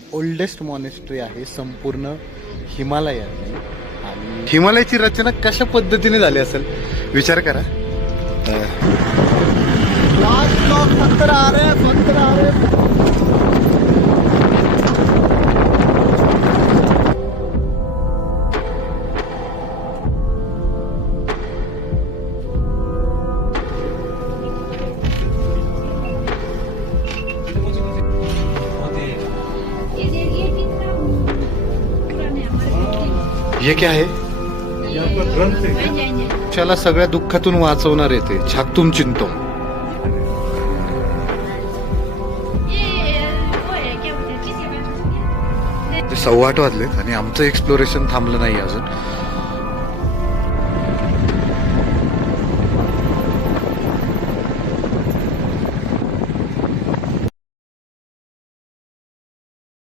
Oldest monastery आहे संपूर्ण हिमालयातली. आणि हिमालयाची रचना कशा पद्धतीने झाली असेल विचार करा. हे क्या है? त्याला सगळ्या दुःखातून वाचवणार येते छाकतुम चिंतो. ते 8:15 वाजलेत आणि आमचं एक्सप्लोरेशन थांबलं नाही अजून.